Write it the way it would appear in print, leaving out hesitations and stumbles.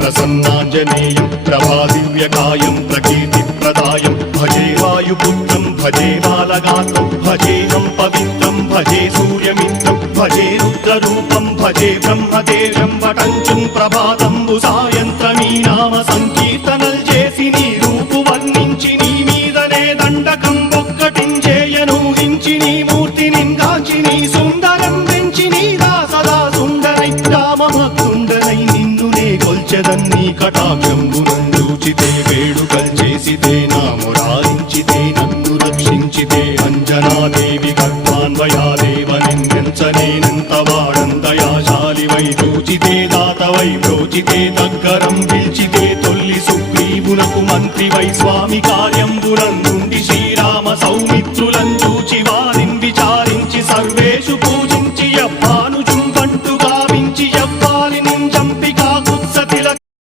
ప్రసన్నాంజనేయం ప్రభాదివ్యకాయం ప్రకీర్తిప్రదాయం భజే వాయుపుత్రం భజే బాలగాత్రం భజేహం పవిత్రం భజే సూర్యమిత్రం భజే రుద్రరూపం భజే బ్రహ్మదేవం వటంచుం ప్రభాతంబు సాయంత్రమీ నామ సంకీర్తనల్ చేసి నీ రూపు వర్ణించి నీ మీదనే దండకం ఒక్కటించేయనూహించి నీ మూర్తిని గాంచి నీ సుందరం పెంచి నీ దాసదా సుందరై రామభక్తుండరై నిన్నునే కొల్చెదన్నీ కటాక్షంబునందూచితే వేడుకల్ చేసితే నా మురారించితే నన్ను రక్షించితే అంజనాదేవి గర్భాన్వయాదేవనెంచనేనంత వాడందయాశాలివై చూచితే దాతవై బ్రోచితే దగ్గరం పిల్చితే తొల్లి సుగ్రీవునకు మంత్రివై స్వామి కార్యంబునందుండి శ్రీరామ సౌమిత్రుల